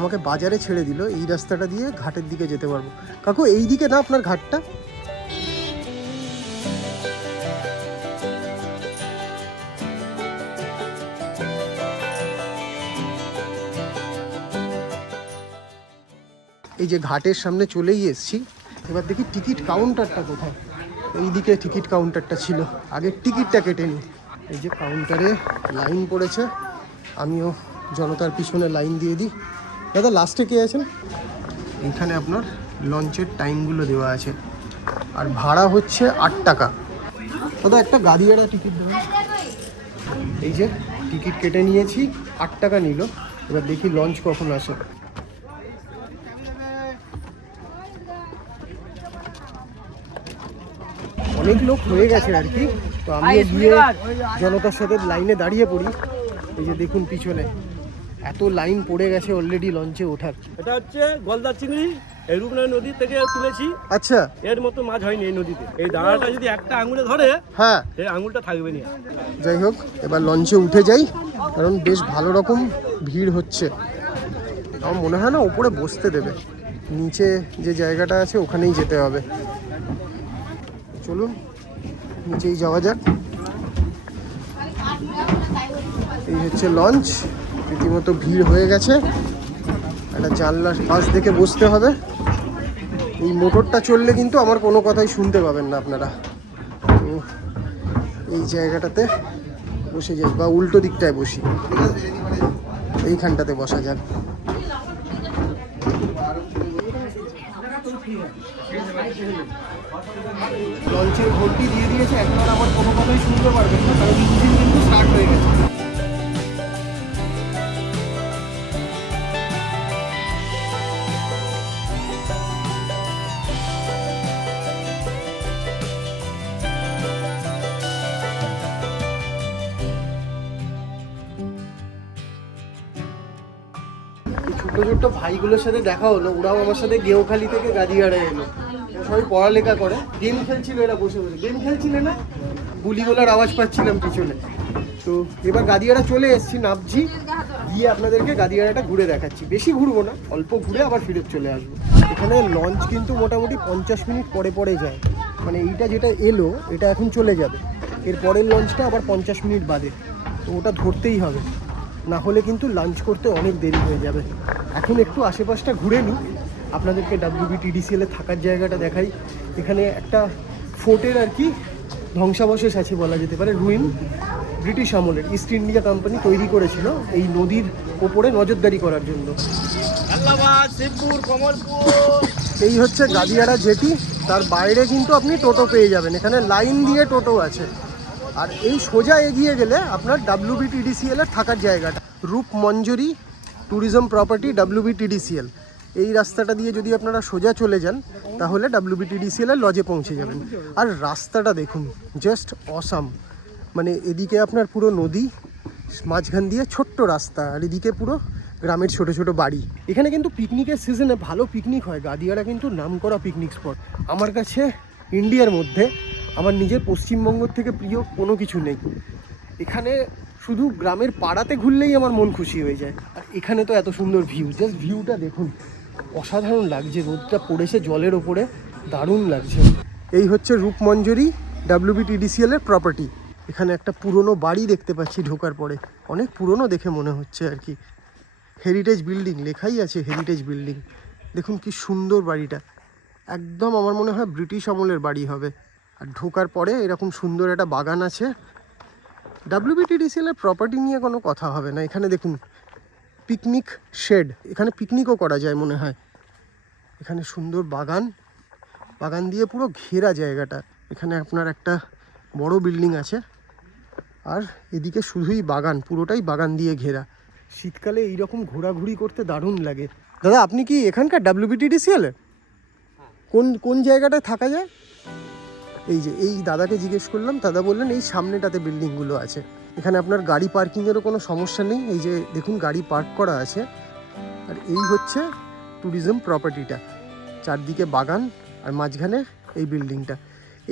আমাকে বাজারে ছেড়ে দিল, এই রাস্তাটা দিয়ে ঘাটের দিকে যেতে পারবো। কাকু এই দিকে না আপনার ঘাটটা? এই যে ঘাটের সামনে চলেই এসেছি, এবার দেখি টিকিট কাউন্টারটা কোথায়। এই দিকে টিকিট কাউন্টারটা ছিল, আগে টিকিটটা কেটে নিই। এই যে কাউন্টারে লাইন পড়েছে, আমিও জনতার পিছনে লাইন দিয়ে দিই। দাদা লাস্টে কে আছেন? এইখানে আপনার লঞ্চের টাইমগুলো দেওয়া আছে, আর ভাড়া হচ্ছে 8 টাকা। দাদা একটা গাদিয়াড়া টিকিট দেবেন। এই যে টিকিট কেটে নিয়েছি, 8 টাকা নিল। এবার দেখি লঞ্চ কখন আসে। অনেক লোক হয়ে গেছে আর কি, তো আমি গিয়ে জনতার সাথে লাইনে দাঁড়িয়ে পড়ি। এই যে দেখুন পিছনে এত লাইন পড়ে গেছে অলরেডি লঞ্চে ওঠার। এটা হচ্ছে গলদা চিংড়ি, এই রূপনারায়ণ নদী থেকে তুলেছি। আচ্ছা, এর মতো মাছ হয়নি এই নদীতে। এই দাঁড়াটা যদি একটা আঙুলে ধরে, হ্যাঁ এই আঙুলটা থাকবে না। যাই হোক, এবার লঞ্চে উঠে যাই, কারণ বেশ ভালো রকম ভিড় হচ্ছে। আমার মনে হয় না ওপরে বসতে দেবে, নিচে যে জায়গাটা আছে ওখানেই যেতে হবে। চলুন নিচেই যাওয়া যাক। এই হচ্ছে লঞ্চ, রীতিমতো ভিড় হয়ে গেছে। একটা জানলার পাশ দেখে বসতে হবে। এই মোটরটা চললে কিন্তু আমার কোনো কথাই শুনতে পাবেন না আপনারা। তো এই জায়গাটাতে বসে যাই, বা উল্টো দিকটায় বসি, এইখানটাতে বসা যাক। লঞ্চের ঘন্টি দিয়ে দিয়েছে, এখন আর আমার কোনো কথাই শুনতে পারবেন না, কারণ ইঞ্জিন কিন্তু স্টার্ট হয়ে গেছে। ছোট ছোট ভাইগুলোর সাথে দেখা হলো, ওরাও আমার সাথে গেওখালি থেকে গাদিয়াড়ে এলো। সবাই পড়ালেখা করে, গেম খেলছিল, এরা বসে বসে গেম খেলছিলে না, গুলিগোলার আওয়াজ পাচ্ছিলাম পিছনে। তো এবার গাদিয়াড়া চলে এসেছি, নামছি, গিয়ে আপনাদেরকে গাদিয়াড়াটা ঘুরে দেখাচ্ছি। বেশি ঘুরবো না, অল্প ঘুরে আবার ফিরত চলে আসবো। এখানে লঞ্চ কিন্তু মোটামুটি 50 মিনিট পরে পরে যায়, মানে এইটা যেটা এলো এটা এখন চলে যাবে, এর পরের লঞ্চটা আবার 50 মিনিট বাদে, তো ওটা ধরতেই হবে, না হলে কিন্তু লাঞ্চ করতে অনেক দেরি হয়ে যাবে। এখন একটু আশেপাশটা ঘুরে নিই, আপনাদেরকে WBTDCL এ থাকার জায়গাটা দেখাই। এখানে একটা ফোর্টের আর কি ধ্বংসাবশেষ আছে বলা যেতে পারে, রুইন, ব্রিটিশ আমলের, ইস্ট ইন্ডিয়া কোম্পানি তৈরি করেছিল এই নদীর ওপরে নজরদারি করার জন্য। জালালাবাদ, শিবপুর, কমলপুর। এই হচ্ছে গাদিয়াড়া জেটি, তার বাইরে কিন্তু আপনি টোটো পেয়ে যাবেন, এখানে লাইন দিয়ে টোটো আছে। আর এই সোজা এগিয়ে গেলে আপনার WBTDCL এর থাকার জায়গাটা, রূপমঞ্জরি ট্যুরিজম প্রপার্টি WBTDCL, এই রাস্তাটা দিয়ে যদি আপনারা সোজা চলে যান তাহলে WBTDCL এর লজে পৌঁছে যাবেন। আর রাস্তাটা দেখুন, জাস্ট অসাম। মানে এদিকে আপনার পুরো নদী, মাঝখান দিয়ে ছোট্ট রাস্তা, আর এদিকে পুরো গ্রামের ছোট ছোট বাড়ি। এখানে কিন্তু পিকনিকের সিজনে ভালো পিকনিক হয়। গাদিয়াড়া কিন্তু নামকরা পিকনিক স্পট। আমার কাছে ইন্ডিয়ার মধ্যে আমার নিজের পশ্চিমবঙ্গ থেকে প্রিয় কোনো কিছু নেই। এখানে শুধু গ্রামের পাড়াতে ঘুরলেই আমার মন খুশি হয়ে যায়। আর এখানে তো এত সুন্দর ভিউ, জাস্ট ভিউটা দেখুন, অসাধারণ লাগছে। রোদটা পড়েছে জলের ওপরে, দারুণ লাগছে। এই হচ্ছে রূপমঞ্জরি WBTDCL এর প্রপার্টি। এখানে একটা পুরনো বাড়ি দেখতে পাচ্ছি ঢোকার পরে, অনেক পুরনো দেখে মনে হচ্ছে আর কি। হেরিটেজ বিল্ডিং লেখাই আছে, হেরিটেজ বিল্ডিং। দেখুন কি সুন্দর বাড়িটা, একদম আমার মনে হয় ব্রিটিশ আমলের বাড়ি হবে। আর ঢোকার পরে এরকম সুন্দর একটা বাগান আছে। WBTDCL এর প্রপার্টি নিয়ে কোনো কথা হবে না। এখানে দেখুন পিকনিক শেড, এখানে পিকনিকও করা যায় মনে হয়। এখানে সুন্দর বাগান, বাগান দিয়ে পুরো ঘেরা জায়গাটা। এখানে আপনার একটা বড় বিল্ডিং আছে, আর এদিকে শুধুই বাগান, পুরোটাই বাগান দিয়ে ঘেরা। শীতকালে এইরকম ঘোরাঘুরি করতে দারুণ লাগে। দাদা আপনি কি এখানকার WBTDCL? কোন কোন জায়গাটায় থাকা যায়? এই যে এই দাদাকে জিজ্ঞেস করলাম, দাদা বললেন এই সামনেটাতে বিল্ডিংগুলো আছে। এখানে আপনার গাড়ি পার্কিংয়েরও কোনো সমস্যা নেই। এই যে দেখুন গাড়ি পার্ক করা আছে। আর এই হচ্ছে ট্যুরিজম প্রপার্টিটা, চারদিকে বাগান আর মাঝখানে এই বিল্ডিংটা।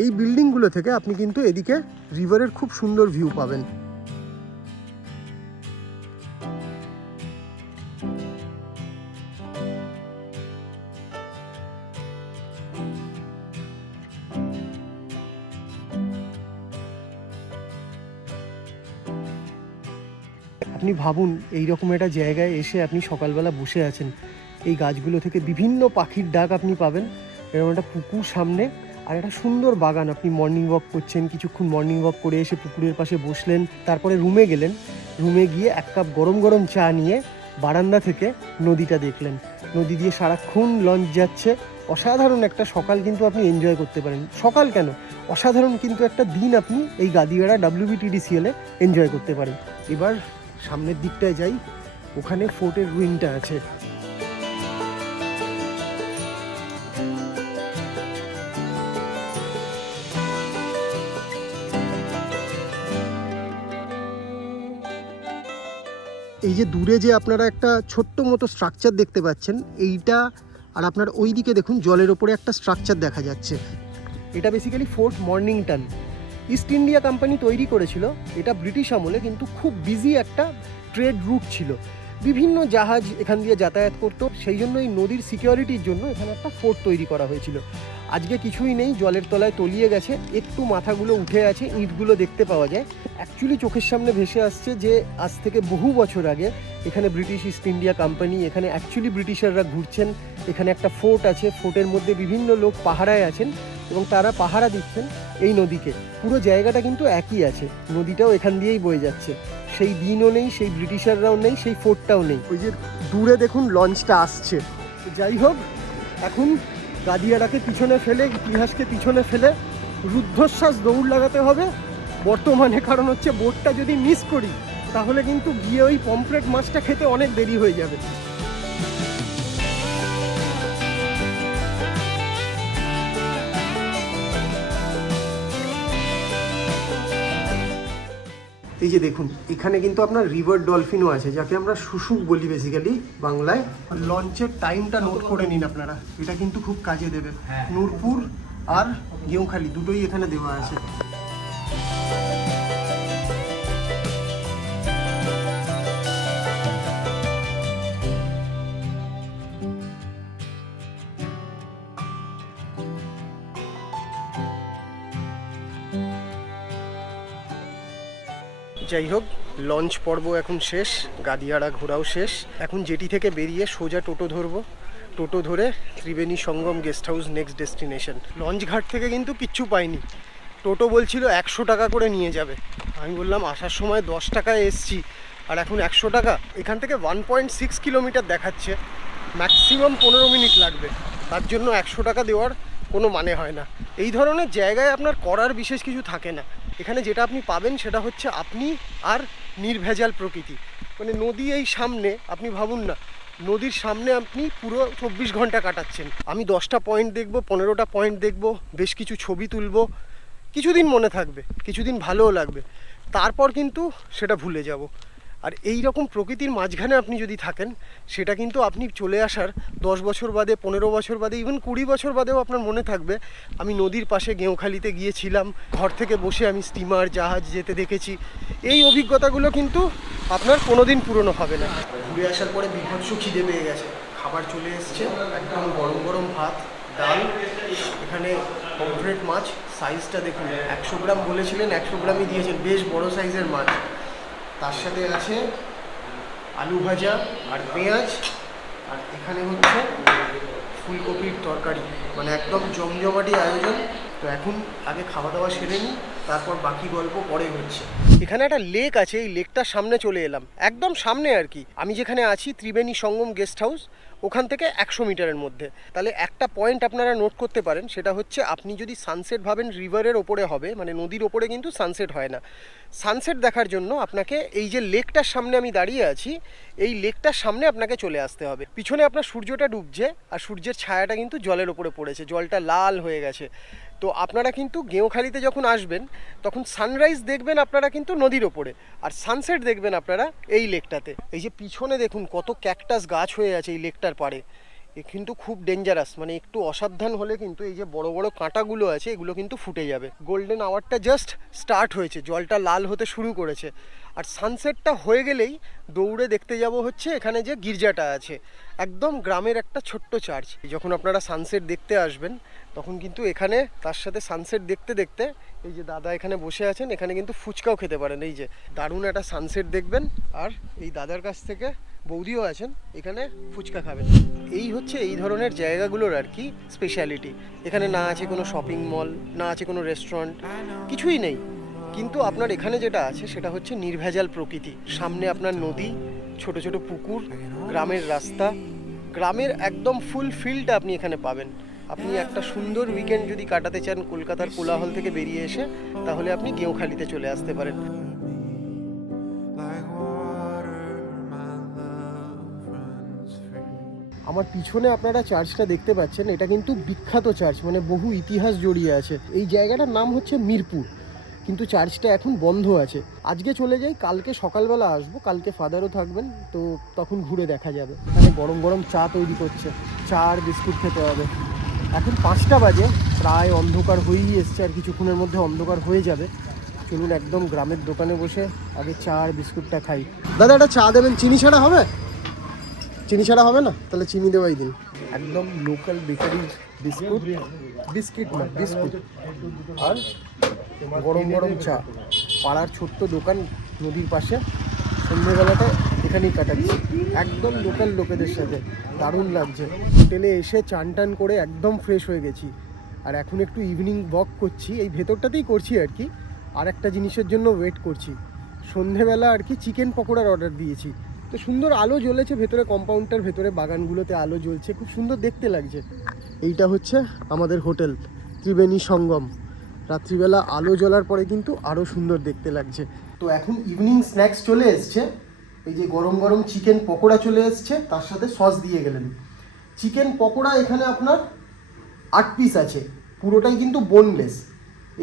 এই বিল্ডিংগুলো থেকে আপনি কিন্তু এদিকে রিভারের খুব সুন্দর ভিউ পাবেন। আপনি ভাবুন এইরকম একটা জায়গায় এসে আপনি সকালবেলা বসে আছেন, এই গাছগুলো থেকে বিভিন্ন পাখির ডাক আপনি পাবেন, এরকম একটা পুকুর সামনে আর একটা সুন্দর বাগান। আপনি মর্নিং ওয়াক করছেন, কিছুক্ষণ মর্নিং ওয়াক করে এসে পুকুরের পাশে বসলেন, তারপরে রুমে গেলেন, রুমে গিয়ে এক কাপ গরম গরম চা নিয়ে বারান্দা থেকে নদীটা দেখলেন, নদী দিয়ে সারাক্ষণ লঞ্চ যাচ্ছে। অসাধারণ একটা সকাল কিন্তু আপনি এনজয় করতে পারেন। সকাল কেন, অসাধারণ কিন্তু একটা দিন আপনি এই গাদিয়াড়া WBTDCL এ এনজয় করতে পারেন। এবার সামনের দিকটায় যাই, ওখানে ফোর্টের রুইনটা আছে। এই যে দূরে যে আপনারা একটা ছোট্ট মতো স্ট্রাকচার দেখতে পাচ্ছেন, এইটা আর আপনার ওই দিকে দেখুন জলের ওপরে একটা স্ট্রাকচার দেখা যাচ্ছে। এটা basically Fort Mornington, East India Company তৈরি করেছিল। এটা ব্রিটিশ আমলে কিন্তু খুব বিজি একটা ট্রেড রুট ছিল, বিভিন্ন জাহাজ এখান দিয়ে যাতায়াত করতো। সেই জন্য এই নদীর সিকিউরিটির জন্য এখানে একটা ফোর্ট তৈরি করা হয়েছিল। আজকে কিছুই নেই, জলের তলায় তলিয়ে গেছে, একটু মাথাগুলো উঠে আছে, ইঁটগুলো দেখতে পাওয়া যায়। অ্যাকচুয়ালি চোখের সামনে ভেসে আসছে যে আজ থেকে বহু বছর আগে এখানে ব্রিটিশ ইস্ট ইন্ডিয়া কোম্পানি, এখানে অ্যাকচুয়ালি ব্রিটিশাররা ঘুরছেন। এখানে একটা ফোর্ট আছে, ফোর্টের মধ্যে বিভিন্ন লোক পাহারায় আছেন এবং তারা পাহারা দিচ্ছেন এই নদীকে। পুরো জায়গাটা কিন্তু একই আছে, নদীটাও এখান দিয়েই বয়ে যাচ্ছে। সেই দিনও নেই, সেই ব্রিটিশাররাও নেই, সেই ফোর্টটাও নেই। ওই যে দূরে দেখুন লঞ্চটা আসছে। যাই হোক, এখন গাদিয়াড়াকে পিছনে ফেলে, ইতিহাসকে পিছনে ফেলে রুদ্ধশ্বাস দৌড় লাগাতে হবে বর্তমানে। কারণ হচ্ছে বোটটা যদি মিস করি তাহলে কিন্তু গিয়ে ওই পমফ্রেট মাছটা খেতে অনেক দেরি হয়ে যাবে। এই যে দেখুন এখানে কিন্তু আপনার রিভার ডলফিনও আছে, যাকে আমরা শুশুক বলি বেসিক্যালি বাংলায়। লঞ্চের টাইমটা নোট করে নিন আপনারা, এটা কিন্তু খুব কাজে দেবে। নূরপুর আর গেউখালি দুটোই এখানে দেওয়া আছে। যাই হোক, লঞ্চ পর্ব এখন শেষ, গাদিয়াড়া ঘোরাও শেষ। এখন জেটি থেকে বেরিয়ে সোজা টোটো ধরবো, টোটো ধরে Triveni Sangam guest house next destination. Launch ঘাট থেকে কিন্তু কিচ্ছু পাইনি, টোটো বলছিল 100 টাকা করে নিয়ে যাবে। আমি বললাম আসার সময় 10 টাকায় এসছি আর এখন 100 টাকা। এখান থেকে 1.6 কিলোমিটার দেখাচ্ছে, ম্যাক্সিমাম 15 মিনিট লাগবে, তার জন্য 100 টাকা দেওয়ার কোনো মানে হয় না। এই ধরনের জায়গায় আপনার করার বিশেষ কিছু থাকে না। এখানে যেটা আপনি পাবেন সেটা হচ্ছে আপনি আর নির্ভেজাল প্রকৃতি। মানে নদী এই সামনে, আপনি ভাবুন না নদীর সামনে আপনি পুরো 24 ঘন্টা কাটাচ্ছেন। আমি 10টা পয়েন্ট দেখব, 15টা পয়েন্ট দেখব, বেশ কিছু ছবি তুলব, কিছুদিন মনে থাকবে, কিছুদিন ভালোও লাগবে, তারপর কিন্তু সেটা ভুলে যাব। আর এই রকম প্রকৃতির মাঝখানে আপনি যদি থাকেন, সেটা কিন্তু আপনি চলে আসার 10 বছর বাদে, 15 বছর বাদে, ইভেন 20 বছর বাদেও আপনার মনে থাকবে আমি নদীর পাশে গেঁওখালিতে গিয়েছিলাম, ঘর থেকে বসে আমি স্টিমার জাহাজ যেতে দেখেছি। এই অভিজ্ঞতাগুলো কিন্তু আপনার কোনোদিন পুরনো হবে না। ঘুরে আসার পরে বিভৎস খিদে পেয়ে গেছে, খাবার চলে এসছে, একদম গরম গরম ভাত, ডাল, এখানে পমফ্রেট মাছ, সাইজটা দেখুন, 100 গ্রাম বলেছিলেন, 100 গ্রামই দিয়েছেন, বেশ বড় সাইজের মাছ। তার সাথে আছে আলু ভাজা আর পেঁয়াজ, আর এখানে হচ্ছে ফুলকপির তরকারি, মানে একদম জমজমাটি আয়োজন। তো এখন আগে খাওয়া দাওয়া সেরে নিই, তারপর বাকি গল্প পরে হচ্ছে। এখানে একটা লেক আছে, এই লেকটার সামনে চলে এলাম, একদম সামনে আর কি। আমি যেখানে আছি ত্রিবেণী সঙ্গম গেস্ট হাউস, ওখান থেকে 100 মিটারের মধ্যে। তাহলে একটা পয়েন্ট আপনারা নোট করতে পারেন, সেটা হচ্ছে আপনি যদি সানসেট ভাবেন রিভারের ওপরে হবে, মানে নদীর ওপরে কিন্তু সানসেট হয় না। সানসেট দেখার জন্য আপনাকে এই যে লেকটার সামনে আমি দাঁড়িয়ে আছি, এই লেকটার সামনে আপনাকে চলে আসতে হবে। পিছনে আপনার সূর্যটা ডুবছে, আর সূর্যের ছায়াটা কিন্তু জলের ওপরে পড়েছে, জলটা লাল হয়ে গেছে। তো আপনারা কিন্তু গেঁওখালিতে যখন আসবেন, তখন সানরাইজ দেখবেন আপনারা কিন্তু নদীর ওপরে, আর সানসেট দেখবেন আপনারা এই লেকটাতে। এই যে পিছনে দেখুন কত ক্যাকটাস গাছ হয়ে আছে এই লেকটার পাড়ে, এ কিন্তু খুব ডেঞ্জারাস, মানে একটু অসাবধান হলে কিন্তু এই যে বড় বড় কাঁটাগুলো আছে এগুলো কিন্তু ফুটে যাবে। গোল্ডেন আওয়ারটা জাস্ট স্টার্ট হয়েছে, জলটা লাল হতে শুরু করেছে, আর সানসেটটা হয়ে গেলেই দৌড়ে দেখতে যাব হচ্ছে এখানে যে গির্জাটা আছে, একদম গ্রামের একটা ছোট্ট চার্চ। যখন আপনারা সানসেট দেখতে আসবেন, তখন কিন্তু এখানে তার সাথে সানসেট দেখতে দেখতে এই যে দাদা এখানে বসে আছেন, এখানে কিন্তু ফুচকাও খেতে পারেন। এই যে দারুণ একটা সানসেট দেখবেন, আর এই দাদার কাছ থেকে বৌদিও আছেন, এখানে ফুচকা খাবেন। এই হচ্ছে এই ধরনের জায়গাগুলোর আর কি স্পেশালিটি। এখানে না আছে কোনো শপিং মল, না আছে কোনো রেস্টুরেন্ট, কিছুই নেই, কিন্তু আপনার এখানে যেটা আছে সেটা হচ্ছে নির্ভেজাল প্রকৃতি। সামনে আপনার নদী, ছোট ছোট পুকুর, গ্রামের রাস্তা, গ্রামের একদম ফুল ফিলটা আপনি এখানে পাবেন। আপনি একটা সুন্দর উইকেন্ড যদি কাটাতে চান কলকাতার কোলাহল থেকে বেরিয়ে এসে, তাহলে আপনি গেঁওখালিতে চলে আসতে পারেন। আমার পিছনে আপনারা চার্চটা দেখতে পাচ্ছেন, এটা কিন্তু বিখ্যাত চার্চ, মানে বহু ইতিহাস জড়িয়ে আছে। এই জায়গাটার নাম হচ্ছে মিরপুর, কিন্তু চার্চটা এখন বন্ধ আছে। আজকে চলে যাই, কালকে সকালবেলা আসবো, কালকে ফাদারও থাকবেন, তো তখন ঘুরে দেখা যাবে। এখানে গরম গরম চা তৈরি করছে, চা আর বিস্কুট খেতে হবে। এখন 5টা বাজে, প্রায় অন্ধকার হয়েই এসছে, আর কিছুক্ষণের মধ্যে অন্ধকার হয়ে যাবে। চলুন একদম গ্রামের দোকানে বসে আগে চা আর বিস্কুটটা খাই। দাদা একটা চা দেবেন, চিনি ছাড়া হবে? চিনি ছাড়া হবে না, তাহলে চিনি দেওয়াই দিন। একদম লোকাল বেকারির বিস্কুট, বিস্কিট না বিস্কুট, আর গরম গরম চা। পাড়ার ছোট্ট দোকান নদীর পাশে, সন্ধ্যেবেলাটা এখানেই কাটাচ্ছি একদম লোকাল লোকেদের সাথে, দারুণ লাগছে। হোটেলে এসে চান টান করে একদম ফ্রেশ হয়ে গেছি, আর এখন একটু ইভিনিং ওয়াক করছি, এই ভেতরটাতেই করছি আর কি। আর একটা জিনিসের জন্য ওয়েট করছি, সন্ধেবেলা আর কি চিকেন পকোড়ার অর্ডার দিয়েছি। তো সুন্দর আলো জ্বলেছে ভেতরে, কম্পাউন্ডটার ভেতরে বাগানগুলোতে আলো জ্বলছে, খুব সুন্দর দেখতে লাগছে। এইটা হচ্ছে আমাদের হোটেল ত্রিবেণী সঙ্গম। রাত্রিবেলা আলো জ্বলার পরে কিন্তু আরও সুন্দর দেখতে লাগছে। তো এখন ইভিনিং স্ন্যাক্স চলে এসছে, এই যে গরম গরম চিকেন পকোড়া চলে এসছে, তার সাথে সস দিয়ে গেলেন। চিকেন পকোড়া এখানে আপনার 8 পিস আছে, পুরোটাই কিন্তু বোনলেস।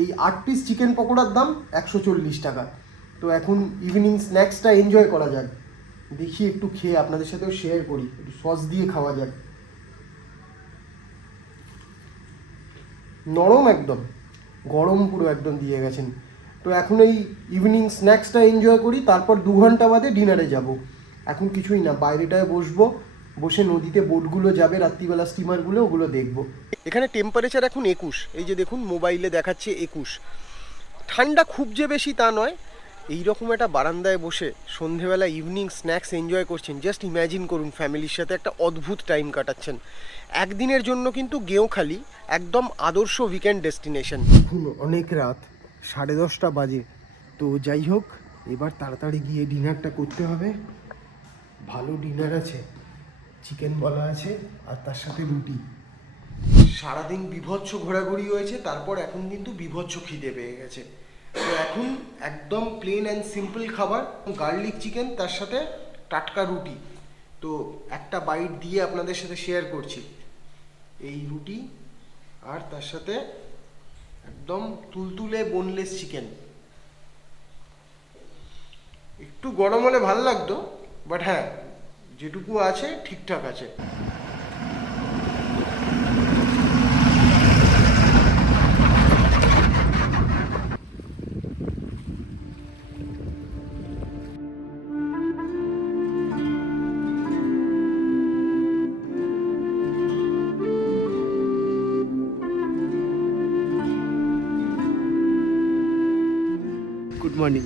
এই 8 পিস চিকেন পকোড়ার দাম 140 টাকা। তো এখন ইভিনিং স্ন্যাক্সটা এনজয় করা যাক, দেখি একটু খেয়ে আপনাদের সাথেও শেয়ার করি, একটু সস দিয়ে খাওয়া যাক। নরম একদম, গরম পুরো একদম দিয়ে গেছেন। তো এখন এই ইভিনিং স্ন্যাক্সটা এনজয় করি, তারপর 2 ঘন্টা বাদে ডিনারে যাব। এখন কিছুই না, বাইরেটায় বসবো, বসে নদীতে বোটগুলো যাবে রাত্রিবেলা, স্টিমারগুলো, ওগুলো দেখবো। এখানে টেম্পারেচার এখন 21, এই যে দেখুন মোবাইলে দেখাচ্ছে 21। ঠান্ডা খুব যে বেশি তা নয়। এইরকম একটা বারান্দায় বসে সন্ধেবেলা ইভিনিং স্ন্যাক্স এনজয় করছেন, জাস্ট ইম্যাজিন করুন ফ্যামিলির সাথে একটা অদ্ভুত টাইম কাটাচ্ছেন। একদিনের জন্য কিন্তু গেঁওখালি একদম আদর্শ উইকেন্ড ডেস্টিনেশন। অনেক রাত, 10:30 বাজে। তো যাই হোক, এবার তাড়াতাড়ি গিয়ে ডিনারটা করতে হবে। ভালো ডিনার আছে, চিকেন বলা আছে আর তার সাথে রুটি। সারাদিন বিভৎস ঘোরাঘুরি হয়েছে, তারপর এখন কিন্তু বিভৎস খিদে পেয়ে গেছে। তো এখন একদম প্লেন অ্যান্ড সিম্পল খাবার, গার্লিক চিকেন তার সাথে টাটকা রুটি। তো একটা বাইট দিয়ে আপনাদের সাথে শেয়ার করছি। এই রুটি আর তার সাথে একদম তুলতুলে বোনলেস চিকেন। একটু গরম হলে ভালো লাগতো, বাট হ্যাঁ যেটুকু আছে ঠিকঠাক আছে। Good morning.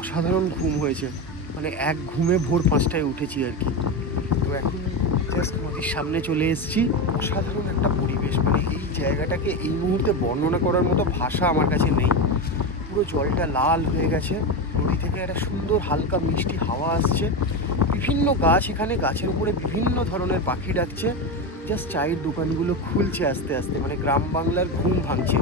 অসাধারণ ঘুম হয়েছে, মানে এক ঘুমে ভোর 5টায় উঠেছি আর কি। তো এখন জাস্ট নদীর সামনে চলে এসেছি। অসাধারণ একটা পরিবেশ, মানে এই জায়গাটাকে এই মুহূর্তে বর্ণনা করার মতো ভাষা আমার কাছে নেই। পুরো জলটা লাল হয়ে গেছে, নদী থেকে একটা সুন্দর হালকা মিষ্টি হাওয়া আসছে, বিভিন্ন গাছ, এখানে গাছের উপরে বিভিন্ন ধরনের পাখি ডাকছে। জাস্ট চায়ের দোকানগুলো খুলছে আস্তে আস্তে, মানে গ্রাম বাংলার ঘুম ভাঙছে।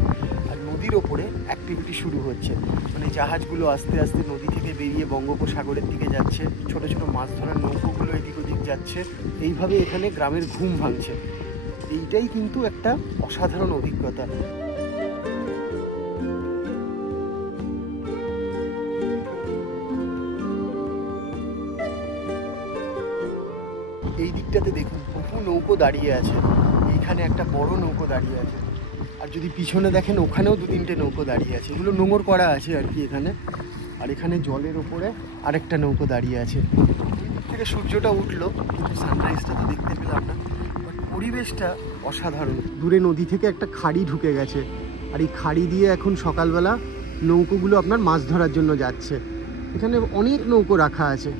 আর নদীর ওপরে অ্যাক্টিভিটি শুরু হচ্ছে, মানে জাহাজগুলো আস্তে আস্তে নদী থেকে বেরিয়ে বঙ্গোপসাগরের দিকে যাচ্ছে, ছোট ছোট মাছ ধরার নৌকোগুলো এদিক ওদিক যাচ্ছে। এইভাবে এখানে গ্রামের ঘুম ভাঙছে। এইটাই কিন্তু একটা অসাধারণ অভিজ্ঞতা। এই দিকটাতে দেখুন বহু নৌকো দাঁড়িয়ে আছে, এইখানে একটা বড় নৌকো দাঁড়িয়ে আছে, আর যদি পিছনে দেখেন ওখানেও 2-3টে নৌকো দাঁড়িয়ে আছে, এগুলো নোঙর করা আছে আর কি এখানে। আর এখানে জলের ওপরে আরেকটা নৌকো দাঁড়িয়ে আছে। এদিক থেকে সূর্যটা উঠলো, কিন্তু সানরাইজটা তো দেখতে পেলাম না, বাট পরিবেশটা অসাধারণ। দূরে নদী থেকে একটা খাড়ি ঢুকে গেছে, আর এই খাড়ি দিয়ে এখন সকালবেলা নৌকোগুলো আপনার মাছ ধরার জন্য যাচ্ছে। এখানে অনেক নৌকো রাখা আছে।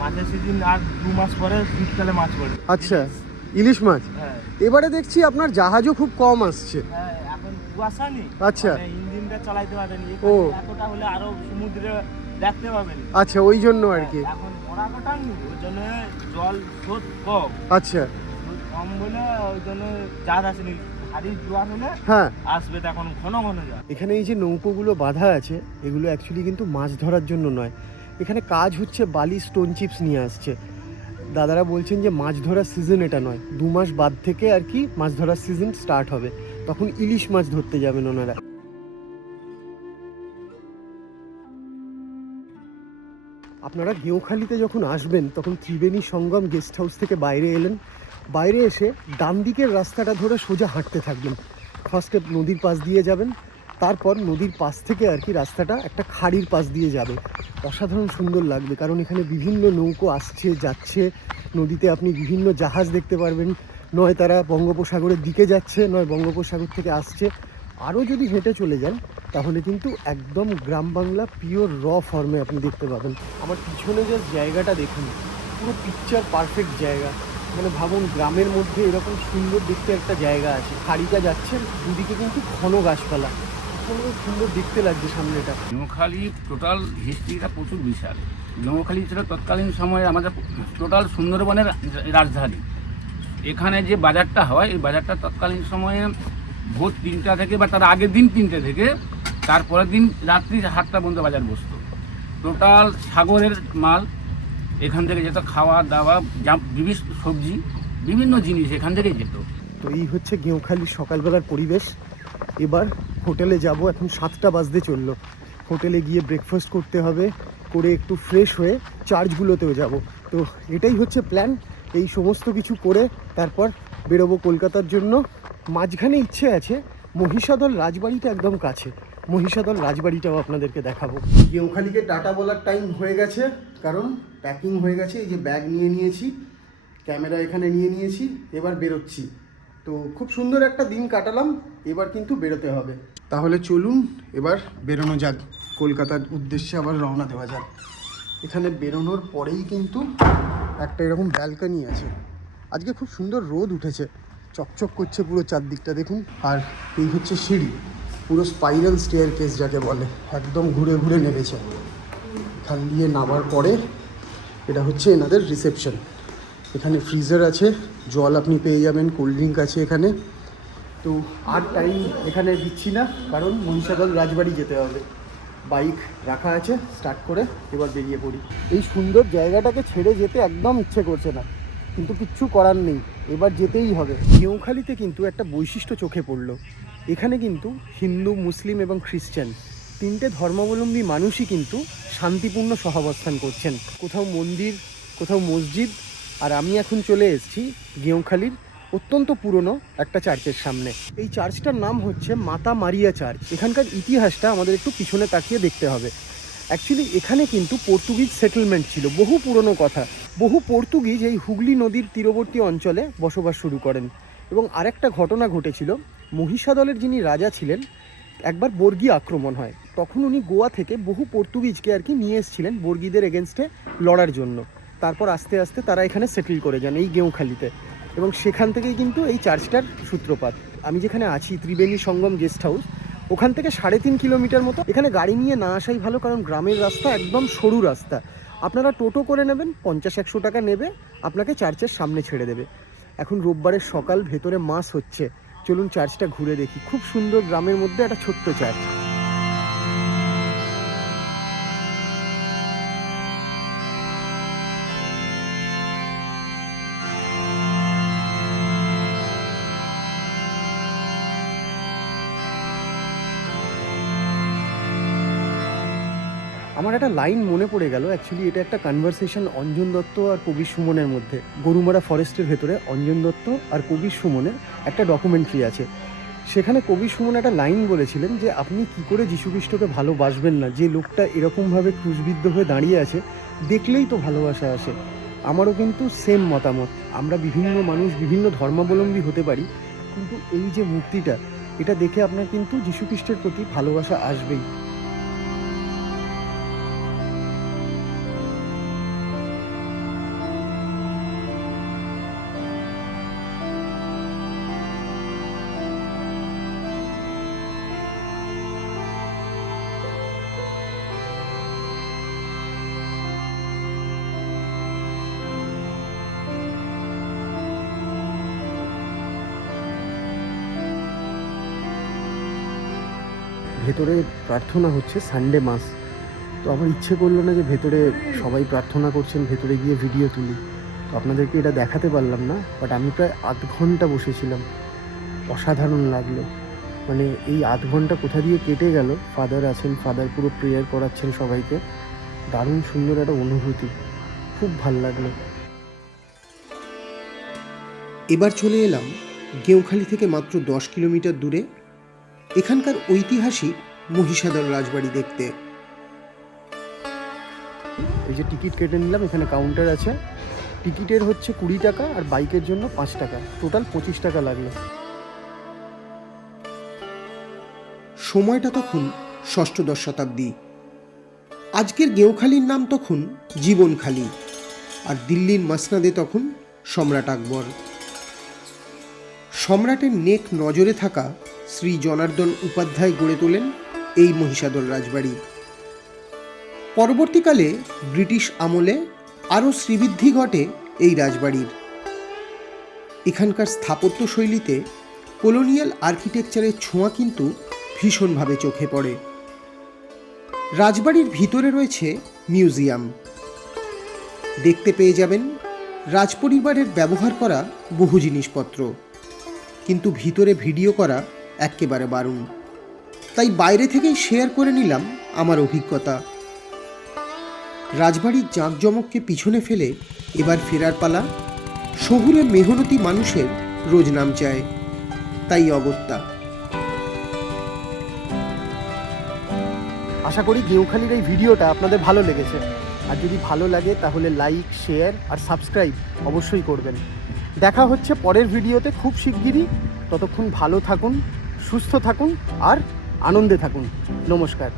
মাছের সিজন আর 2 মাস পরে শীতকালে মাছ পড়ে। আচ্ছা, ইলিশ মাছ। হ্যাঁ এবারে দেখছি আপনার জাহাজও খুব কম আসছে। হ্যাঁ, এখন কুয়াশা নেই, আচ্ছা। মানে ইঞ্জিনটা চালাইতে পারবেন। ও। এতটা হলে আরো সমুদ্রে দেখতে পাবেন। আচ্ছা, ওই জন্য আর কি। এখন বড়াকটা নেই, ওই জন্য জল স্রোত কম। আচ্ছা, স্রোত কম বলে ওই জন্য জাহাজ আসেনি। হাড়ি জোয়ার হলে হ্যাঁ। আসবে, তখন ঘন ঘন যায়। এখানে এই যে নৌকোগুলো বাঁধা আছে, এগুলো অ্যাকচুয়ালি কিন্তু মাছ ধরার জন্য নয়। এখানে কাজ হচ্ছে বালি স্টোন চিপস নিয়ে আসছে। দাদারা বলছেন যে মাছ ধরার সিজন এটা নয়, 2 মাস বাদ থেকে আর কি মাছ ধরার সিজন স্টার্ট হবে, তখন ইলিশ মাছ ধরতে যাবেন ওনারা। আপনারা গেঁওখালিতে যখন আসবেন তখন ত্রিবেণী সঙ্গম গেস্ট হাউস থেকে বাইরে এলেন, বাইরে এসে ডান দিকের রাস্তাটা ধরে সোজা হাঁটতে থাকবেন। ফার্স্টে নদীর পাশ দিয়ে যাবেন, তারপর নদীর পাশ থেকে আর কি রাস্তাটা একটা খাড়ির পাশ দিয়ে যাবে। অসাধারণ সুন্দর লাগবে, কারণ এখানে বিভিন্ন নৌকো আসছে যাচ্ছে, নদীতে আপনি বিভিন্ন জাহাজ দেখতে পারবেন, নয় তারা বঙ্গোপসাগরের দিকে যাচ্ছে, নয় বঙ্গোপসাগর থেকে আসছে। আরও যদি হেঁটে চলে যান তাহলে কিন্তু একদম গ্রাম বাংলা পিওর র ফর্মে আপনি দেখতে পাবেন। আমার পিছনে যে জায়গাটা দেখুন, পুরো পিকচার পারফেক্ট জায়গা। মানে ভাবুন গ্রামের মধ্যে এরকম সুন্দর দেখতে একটা জায়গা আছে, খাড়িটা যাচ্ছে, দুদিকে কিন্তু ঘন গাছপালা, সুন্দর দেখতে লাগছে সামনেটা। গেঁওখালি টোটাল হিস্ট্রিটা প্রচুর বিশাল। গেঁওখালি ছিল তৎকালীন সময়ে আমাদের টোটাল সুন্দরবনের রাজধানী। এখানে যে বাজারটা হয়, এই বাজারটা তৎকালীন সময়ে ভোর 3টা থেকে বা তার আগের দিন 3টে থেকে তারপরের দিন রাত্রি 7টা পর্যন্ত বাজার বসতো। টোটাল সাগরের মাল এখান থেকে যেত, খাওয়া দাওয়া, বিভিন্ন সবজি, বিভিন্ন জিনিস এখান থেকেই যেত। তো এই হচ্ছে গেঁওখালির সকালবেলার পরিবেশ। এবার হোটেলে যাব, এখন 7টা বাজতে চললো। হোটেলে গিয়ে ব্রেকফাস্ট করতে হবে, করে একটু ফ্রেশ হয়ে চার্চগুলোতেও যাব। তো এটাই হচ্ছে প্ল্যান। এই সমস্ত কিছু করে তারপর বেরোবো কলকাতার জন্য। মাঝখানে ইচ্ছে আছে মহিষাদল রাজবাড়িটা একদম কাছে, মহিষাদল রাজবাড়িটাও আপনাদেরকে দেখাবো। গেঁওখালিকে টাটা বলার টাইম হয়ে গেছে, কারণ প্যাকিং হয়ে গেছে। এই যে ব্যাগ নিয়ে নিয়েছি, ক্যামেরা এখানে নিয়ে নিয়েছি, এবার বেরোচ্ছি। তো খুব সুন্দর একটা দিন কাটালাম, এবার কিন্তু বেরোতে হবে। তাহলে চলুন এবার বেরোনো যাক, কলকাতার উদ্দেশ্যে আবার রওনা দেওয়া যাক। এখানে বেরোনোর পরেই কিন্তু একটা এরকম ব্যালকনি আছে, আজকে খুব সুন্দর রোদ উঠেছে, চকচক করছে পুরো চারদিকটা দেখুন। আর এই হচ্ছে সিঁড়ি, পুরো স্পাইরাল স্টেয়ার কেস যাকে বলে, একদম ঘুরে ঘুরে নেমেছে। এখান দিয়ে নামার পরে এটা হচ্ছে এনাদের রিসেপশন। এখানে ফ্রিজার আছে, জল আপনি পেয়ে যাবেন, কোল্ড ড্রিঙ্ক আছে এখানে। তো আর টাইম এখানে দিচ্ছি না, কারণ মহিষাদল রাজবাড়ি যেতে হবে। বাইক রাখা আছে, স্টার্ট করে এবার বেরিয়ে পড়ি। এই সুন্দর জায়গাটাকে ছেড়ে যেতে একদম ইচ্ছে করছে না, কিন্তু কিচ্ছু করার নেই, এবার যেতেই হবে। গেঁওখালিতে কিন্তু একটা বৈশিষ্ট্য চোখে পড়লো, এখানে কিন্তু হিন্দু, মুসলিম এবং খ্রিস্টান তিনটে ধর্মাবলম্বী মানুষই কিন্তু শান্তিপূর্ণ সহাবস্থান করছেন। কোথাও মন্দির, কোথাও মসজিদ, আর আমি এখন চলে এসেছি গেঁওখালির অত্যন্ত পুরনো একটা চার্চের সামনে। এই চার্চটার নাম হচ্ছে মাতা মারিয়া চার্চ। এখানকার ইতিহাসটা আমাদের একটু পিছনে তাকিয়ে দেখতে হবে। অ্যাকচুয়ালি এখানে কিন্তু পর্তুগিজ সেটেলমেন্ট ছিল, বহু পুরনো কথা। বহু পর্তুগিজ এই হুগলি নদীর তীরবর্তী অঞ্চলে বসবাস শুরু করেন। এবং আরেকটা ঘটনা ঘটেছিল, মহিষাদলের যিনি রাজা ছিলেন, একবার বর্গী আক্রমণ হয়, তখন উনি গোয়া থেকে বহু পর্তুগিজকে আর কি নিয়ে এসেছিলেন বর্গীদের এগেনস্টে লড়ার জন্য। তারপর আস্তে আস্তে তারা এখানে সেটেল করে যান এই গেঁওখালিতে, এবং সেখান থেকেই কিন্তু এই চার্চটার সূত্রপাত। আমি যেখানে আছি, ত্রিবেণী সঙ্গম গেস্ট হাউস, ওখান থেকে 3.5 কিলোমিটার মতো। এখানে গাড়ি নিয়ে না আসাই ভালো, কারণ গ্রামের রাস্তা একদম সরু রাস্তা। আপনারা টোটো করে নেবেন, 50-100 টাকা নেবে, আপনাকে চার্চের সামনে ছেড়ে দেবে। এখন রোববারের সকাল, ভেতরে মাস হচ্ছে, চলুন চার্চটা ঘুরে দেখি। খুব সুন্দর, গ্রামের মধ্যে একটা ছোট্ট চার্চ। আমার একটা লাইন মনে পড়ে গেল, অ্যাকচুয়ালি এটা একটা কনভারসেশন অঞ্জন দত্ত আর কবির সুমনের মধ্যে। গরুমারা ফরেস্টের ভেতরে অঞ্জন দত্ত আর কবির সুমনের একটা ডকুমেন্টারি আছে। সেখানে কবির সুমন একটা লাইন বলেছিলেন যে আপনি কি করে যীশুখ্রিস্টকে ভালোবাসবেন না, যে লোকটা এরকমভাবে ক্রুশবিদ্ধ হয়ে দাঁড়িয়ে আছে, দেখলেই তো ভালোবাসা আসে। আমারও কিন্তু সেম মতামত। আমরা বিভিন্ন মানুষ, বিভিন্ন ধর্মাবলম্বী হতে পারি, কিন্তু এই যে মূর্তিটা, এটা দেখে আপনার কিন্তু যীশুখ্রিস্টের প্রতি ভালোবাসা আসবেই। ভেতরে প্রার্থনা হচ্ছে, সানডে মাস। তো আমার ইচ্ছে করলো না যে ভেতরে সবাই প্রার্থনা করছেন, ভেতরে গিয়ে ভিডিও তুলি। তো আপনাদেরকে এটা দেখাতে পারলাম না, বাট আমি প্রায় 8 ঘন্টা বসেছিলাম। অসাধারণ লাগলো, মানে এই 8 ঘন্টা কোথা দিয়ে কেটে গেল। ফাদার আছেন, ফাদার পুরো প্রেয়ার করাচ্ছেন সবাইকে। দারুণ সুন্দর একটা অনুভূতি, খুব ভাল লাগলো। এবার চলে এলাম গেঁওখালি থেকে মাত্র 10 কিলোমিটার দূরে এখানকার ঐতিহাসিক মহিষাদল রাজবাড়ি দেখতে। এই যে টিকিট কেটে নিলাম, এখানে কাউন্টার আছে। টিকিটের হচ্ছে 20 টাকা, আর বাইকের জন্য 5 টাকা, টোটাল 25 টাকা লাগলো। সময়টা তখন 6ষ্ঠ-10 শতাব্দী। আজকের গেঁওখালির নাম তখন জীবনখালি, আর দিল্লির মসনদে তখন সম্রাট আকবর। সম্রাটের নেক নজরে থাকা শ্রী জনার্দন উপাধ্যায় গড়ে তোলেন এই মহিষাদল রাজবাড়ি। পরবর্তীকালে ব্রিটিশ আমলে আরও শ্রীবৃদ্ধি ঘটে এই রাজবাড়ির। এখানকার স্থাপত্য শৈলীতে কলোনিয়াল আর্কিটেকচারের ছোঁয়া কিন্তু ভীষণভাবে চোখে পড়ে। রাজবাড়ির ভিতরে রয়েছে মিউজিয়াম। দেখতে পেয়ে যাবেন রাজপরিবারের ব্যবহার করা বহু জিনিসপত্র, কিন্তু ভিতরে ভিডিও করা একেবারে বারণ। তাই বাইরে থেকেই শেয়ার করে নিলাম আমার অভিজ্ঞতা। রাজবাড়ির জাঁকজমককে পিছনে ফেলে এবার ফেরার পালা। শহুরে মেহনতি মানুষের রোজ নাম চায়, তাই অগত্যা। আশা করি গেঁওখালির এই ভিডিওটা আপনাদের ভালো লেগেছে। আর যদি ভালো লাগে তাহলে লাইক, শেয়ার আর সাবস্ক্রাইব অবশ্যই করবেন। দেখা হচ্ছে পরের ভিডিওতে খুব শিগগিরই। ততক্ষণ ভালো থাকুন, সুস্থ থাকুন আর আনন্দে থাকুন। নমস্কার।